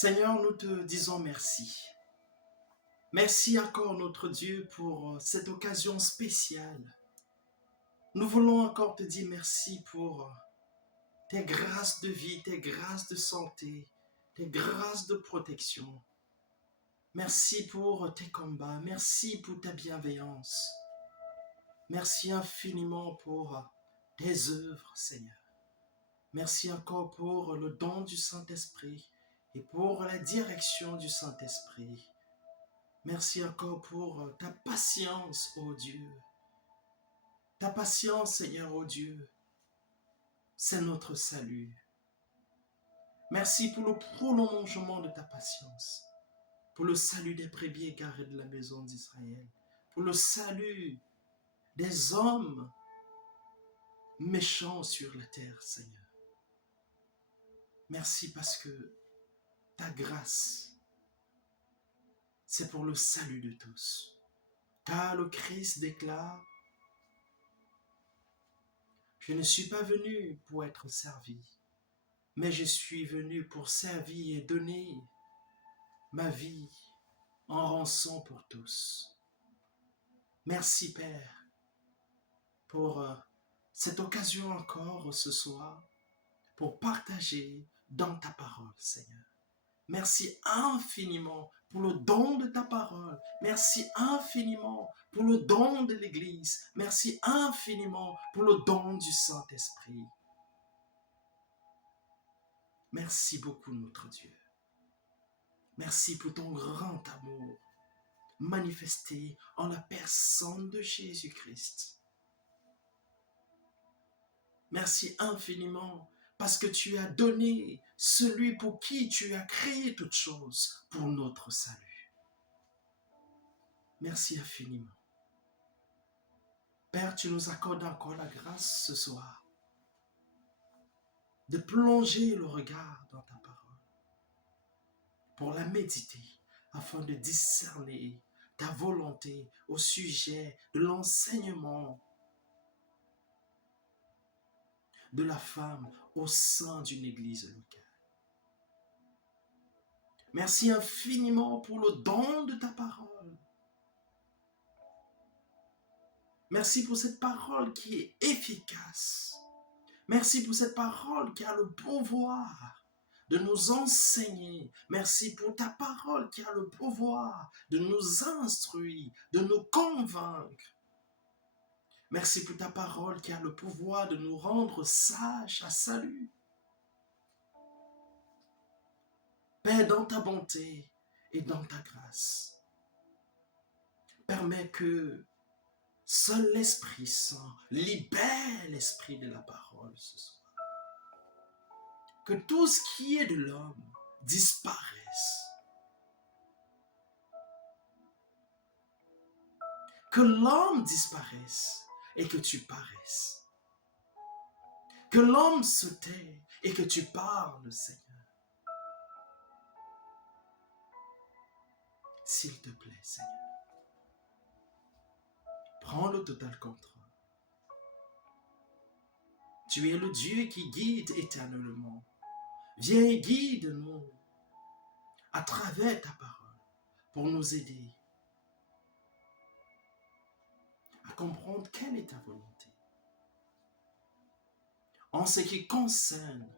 Seigneur, nous te disons merci. Merci encore notre Dieu pour cette occasion spéciale. Nous voulons encore te dire merci pour tes grâces de vie, tes grâces de santé, tes grâces de protection. Merci pour tes combats, merci pour ta bienveillance. Merci infiniment pour tes œuvres, Seigneur. Merci encore pour le don du Saint-Esprit et pour la direction du Saint-Esprit. Merci encore pour ta patience, ô Dieu. Ta patience, Seigneur, ô Dieu, c'est notre salut. Merci pour le prolongement de ta patience, pour le salut des brebis égarés de la maison d'Israël, pour le salut des hommes méchants sur la terre, Seigneur. Merci parce que ta grâce, c'est pour le salut de tous. Car le Christ déclare, je ne suis pas venu pour être servi, mais je suis venu pour servir et donner ma vie en rançon pour tous. Merci Père pour cette occasion encore ce soir pour partager dans ta parole, Seigneur. Merci infiniment pour le don de ta parole. Merci infiniment pour le don de l'Église. Merci infiniment pour le don du Saint-Esprit. Merci beaucoup, notre Dieu. Merci pour ton grand amour manifesté en la personne de Jésus-Christ. Merci infiniment parce que tu as donné celui pour qui tu as créé toutes choses pour notre salut. Merci infiniment. Père, tu nous accordes encore la grâce ce soir de plonger le regard dans ta parole pour la méditer afin de discerner ta volonté au sujet de l'enseignement de la femme au sein d'une église locale. Merci infiniment pour le don de ta parole. Merci pour cette parole qui est efficace. Merci pour cette parole qui a le pouvoir de nous enseigner. Merci pour ta parole qui a le pouvoir de nous instruire, de nous convaincre. Merci pour ta parole qui a le pouvoir de nous rendre sages à salut. Père, dans ta bonté et dans ta grâce, permets que seul l'Esprit Saint libère l'esprit de la parole ce soir. Que tout ce qui est de l'homme disparaisse. Que l'homme disparaisse et que tu paraisses. Que l'homme se tait et que tu parles, Seigneur. S'il te plaît, Seigneur. Prends le total contrôle. Tu es le Dieu qui guide éternellement. Viens et guide-nous à travers ta parole pour nous aider à comprendre quelle est ta volonté. En ce qui concerne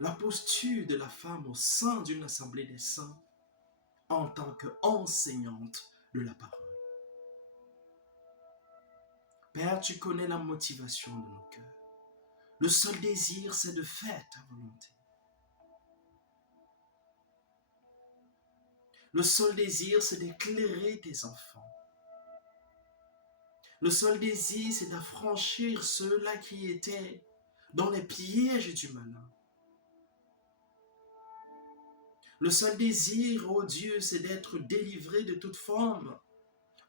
la posture de la femme au sein d'une assemblée des saints en tant qu'enseignante de la parole. Père, tu connais la motivation de nos cœurs. Le seul désir, c'est de faire ta volonté. Le seul désir, c'est d'éclairer tes enfants. Le seul désir, c'est d'affranchir ceux-là qui étaient dans les pièges du malin. Le seul désir, ô Dieu, c'est d'être délivré de toute forme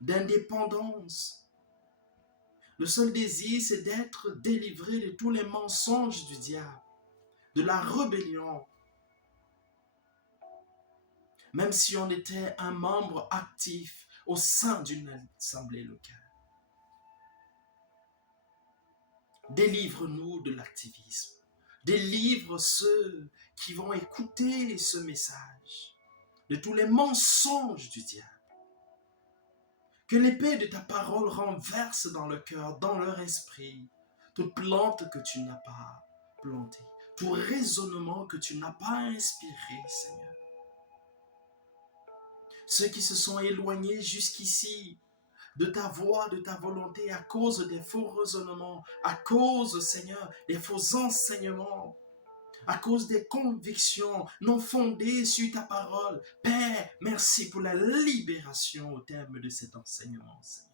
d'indépendance. Le seul désir, c'est d'être délivré de tous les mensonges du diable, de la rébellion. Même si on était un membre actif au sein d'une assemblée locale. Délivre-nous de l'activisme. Délivre ceux qui vont écouter ce message de tous les mensonges du diable. Que l'épée de ta parole renverse dans le cœur, dans leur esprit, toute plante que tu n'as pas plantée, tout raisonnement que tu n'as pas inspiré, Seigneur. Ceux qui se sont éloignés jusqu'ici de ta voix, de ta volonté, à cause des faux raisonnements, à cause, Seigneur, des faux enseignements, à cause des convictions non fondées sur ta parole. Père, merci pour la libération au terme de cet enseignement, Seigneur.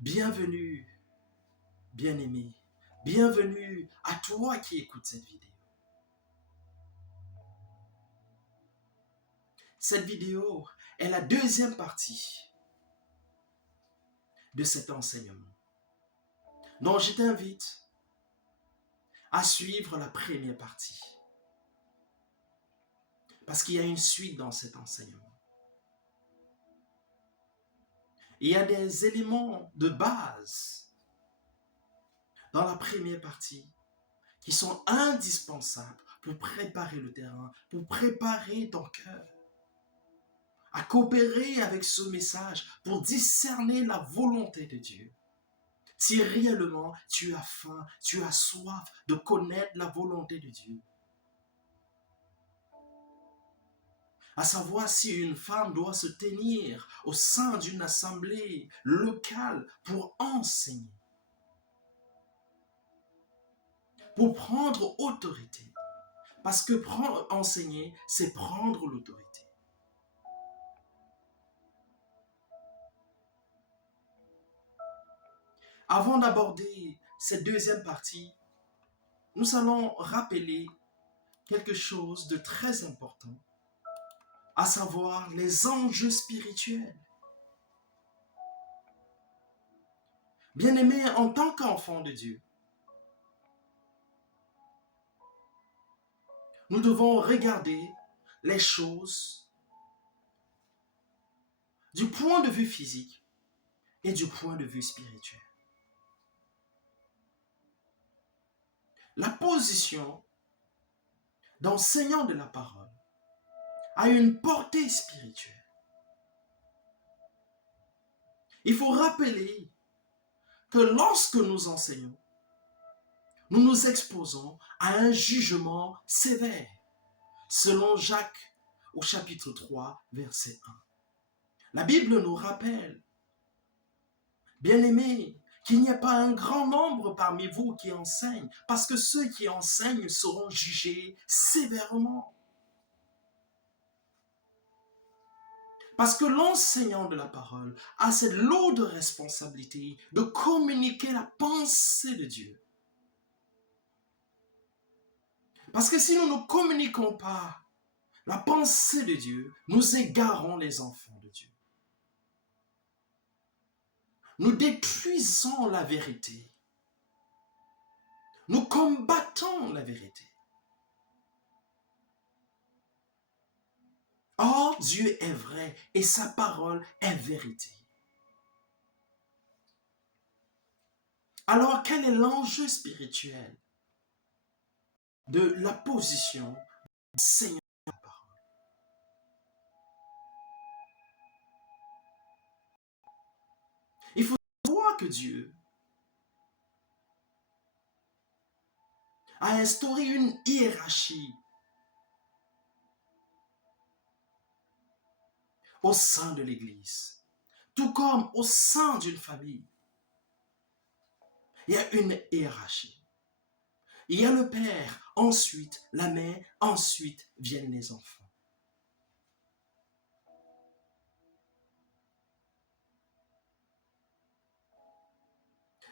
Bienvenue, bien-aimé. Bienvenue à toi qui écoutes cette vidéo. Cette vidéo est la deuxième partie de cet enseignement. Donc je t'invite à suivre la première partie. Parce qu'il y a une suite dans cet enseignement. Il y a des éléments de base dans la première partie qui sont indispensables pour préparer le terrain, pour préparer ton cœur à coopérer avec ce message, pour discerner la volonté de Dieu. Si réellement tu as faim, tu as soif de connaître la volonté de Dieu. À savoir si une femme doit se tenir au sein d'une assemblée locale pour enseigner, pour prendre autorité. Parce que enseigner, c'est prendre l'autorité. Avant d'aborder cette deuxième partie, nous allons rappeler quelque chose de très important, à savoir les enjeux spirituels. Bien-aimés, en tant qu'enfants de Dieu, nous devons regarder les choses du point de vue physique et du point de vue spirituel. La position d'enseignant de la parole a une portée spirituelle. Il faut rappeler que lorsque nous enseignons, nous nous exposons à un jugement sévère, selon Jacques au chapitre 3, verset 1. La Bible nous rappelle, bien-aimés, qu'il n'y a pas un grand nombre parmi vous qui enseignent, parce que ceux qui enseignent seront jugés sévèrement. Parce que l'enseignant de la parole a cette lourde responsabilité de communiquer la pensée de Dieu. Parce que si nous ne communiquons pas la pensée de Dieu, nous égarons les enfants de Dieu. Nous détruisons la vérité. Nous combattons la vérité. Or, Dieu est vrai et sa parole est vérité. Alors, quel est l'enjeu spirituel de la position du Seigneur de la parole? Il faut savoir que Dieu a instauré une hiérarchie au sein de l'Église, tout comme au sein d'une famille. Il y a une hiérarchie. Il y a le père, ensuite la mère, ensuite viennent les enfants.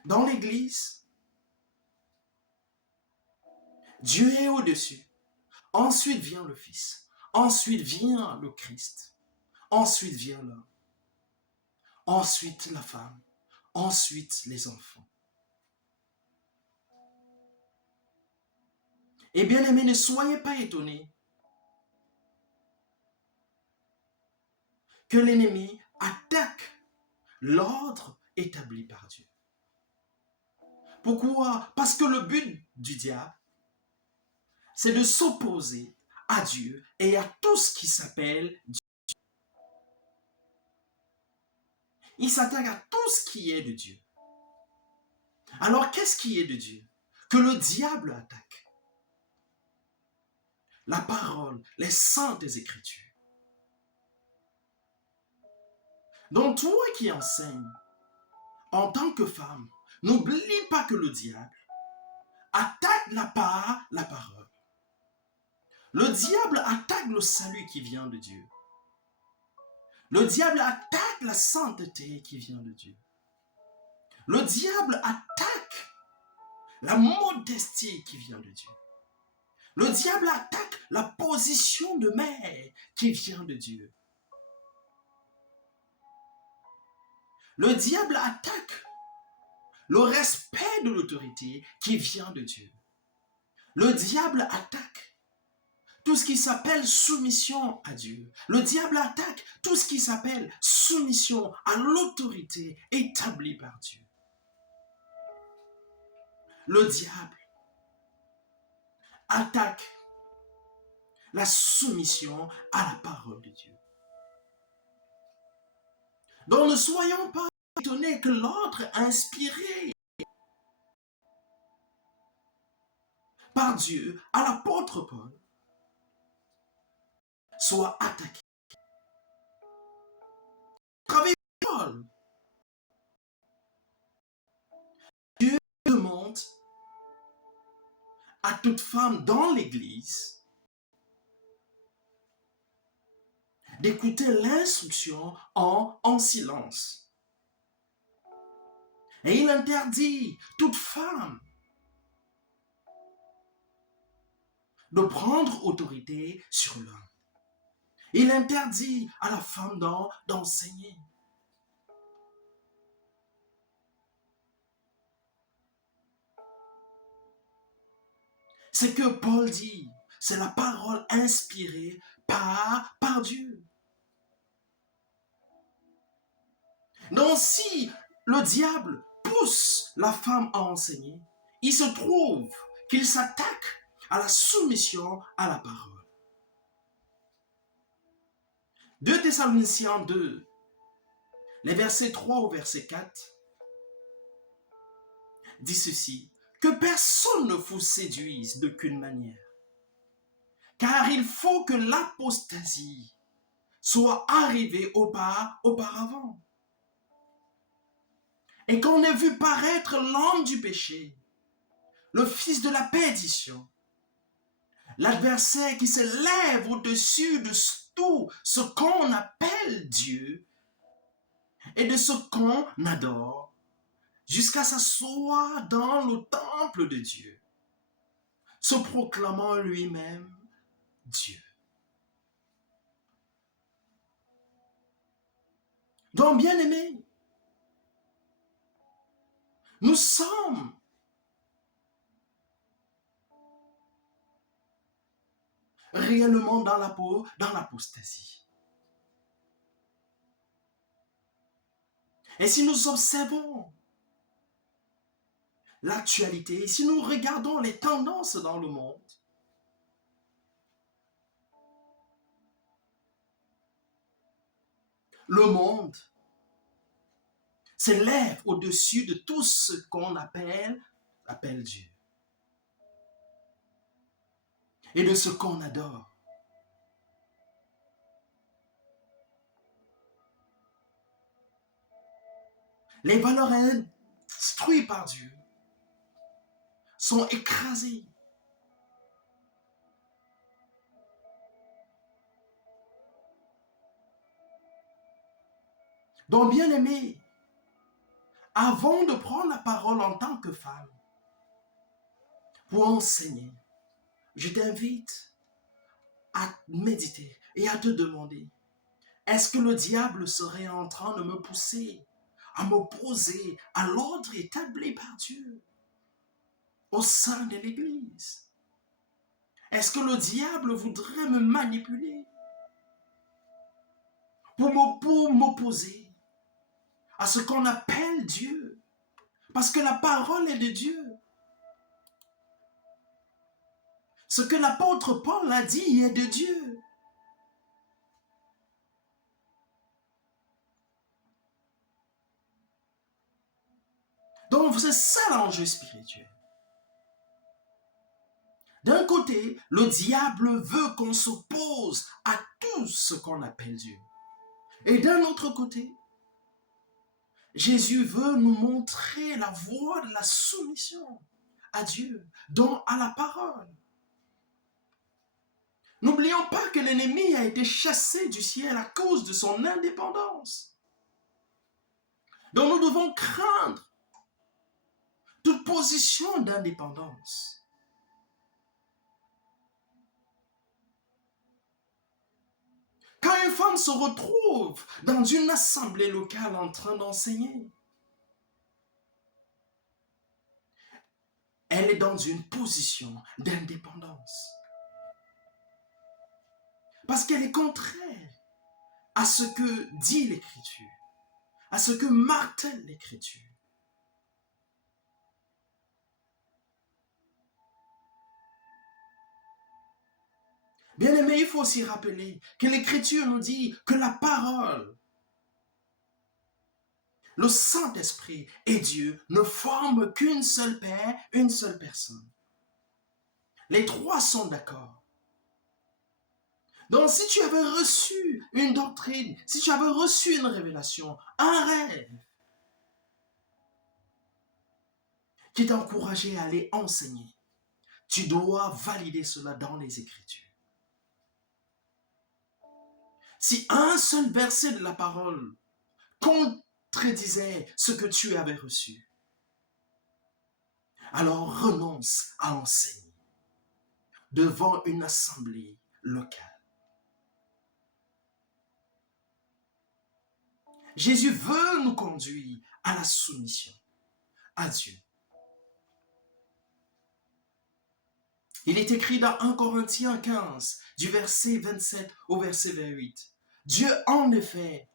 Dans l'Église, Dieu est au-dessus. Ensuite vient le Fils. Ensuite vient le Christ. Ensuite vient l'homme. Ensuite la femme. Ensuite les enfants. Et bien aimés, ne soyez pas étonnés que l'ennemi attaque l'ordre établi par Dieu. Pourquoi? Parce que le but du diable, c'est de s'opposer à Dieu et à tout ce qui s'appelle Dieu. Il s'attaque à tout ce qui est de Dieu. Alors, qu'est-ce qui est de Dieu? Que le diable attaque. La parole, les saintes Écritures. Donc, toi qui enseignes, en tant que femme, n'oublie pas que le diable attaque la parole. Le diable attaque le salut qui vient de Dieu. Le diable attaque la sainteté qui vient de Dieu. Le diable attaque la modestie qui vient de Dieu. Le diable attaque la position de mère qui vient de Dieu. Le diable attaque le respect de l'autorité qui vient de Dieu. Le diable attaque tout ce qui s'appelle soumission à Dieu. Le diable attaque tout ce qui s'appelle soumission à l'autorité établie par Dieu. Le diable attaque la soumission à la parole de Dieu. Donc ne soyons pas étonnés que l'ordre inspiré par Dieu à l'apôtre Paul soit attaqué. À travers Paul, Dieu demande à toute femme dans l'Église d'écouter l'instruction en silence. Et il interdit toute femme de prendre autorité sur l'homme. Il interdit à la femme d'enseigner. Ce que Paul dit, c'est la parole inspirée par Dieu. Donc si le diable pousse la femme à enseigner, il se trouve qu'il s'attaque à la soumission à la parole. 2 Thessaloniciens 2, les versets 3 au verset 4, dit ceci: que personne ne vous séduise d'aucune manière, car il faut que l'apostasie soit arrivée auparavant, et qu'on ait vu paraître l'homme du péché, le fils de la perdition, l'adversaire qui se lève au-dessus de tout ce qu'on appelle Dieu et de ce qu'on adore, jusqu'à s'asseoir dans le temple de Dieu, se proclamant lui-même Dieu. Donc, bien-aimés, nous sommes réellement dans l'apostasie. Et si nous observons l'actualité, si nous regardons les tendances dans le monde, le monde s'élève au-dessus de tout ce qu'on appelle Dieu et de ce qu'on adore. Les valeurs instruites par Dieu sont écrasées. Donc, bien-aimés, avant de prendre la parole en tant que femme pour enseigner, je t'invite à méditer et à te demander, est-ce que le diable serait en train de me pousser à m'opposer à l'ordre établi par Dieu au sein de l'Église? Est-ce que le diable voudrait me manipuler pour m'opposer à ce qu'on appelle Dieu, Parce que la parole est de Dieu. Ce que l'apôtre Paul a dit est de Dieu. Donc c'est ça l'enjeu spirituel. D'un côté, le diable veut qu'on s'oppose à tout ce qu'on appelle Dieu. Et d'un autre côté, Jésus veut nous montrer la voie de la soumission à Dieu, donc à la parole. N'oublions pas que l'ennemi a été chassé du ciel à cause de son indépendance. Donc nous devons craindre toute position d'indépendance. Quand une femme se retrouve dans une assemblée locale en train d'enseigner, elle est dans une position d'indépendance. Parce qu'elle est contraire à ce que dit l'Écriture, à ce que martèle l'Écriture. Bien aimé, il faut aussi rappeler que l'Écriture nous dit que la parole, le Saint-Esprit et Dieu ne forment qu'une seule paire, une seule personne. Les trois sont d'accord. Donc si tu avais reçu une doctrine, si tu avais reçu une révélation, un rêve qui t'encourageait à aller enseigner, tu dois valider cela dans les Écritures. Si un seul verset de la parole contredisait ce que tu avais reçu, alors renonce à enseigner devant une assemblée locale. Jésus veut nous conduire à la soumission à Dieu. Il est écrit dans 1 Corinthiens 15, du verset 27 au verset 28. Dieu, en effet,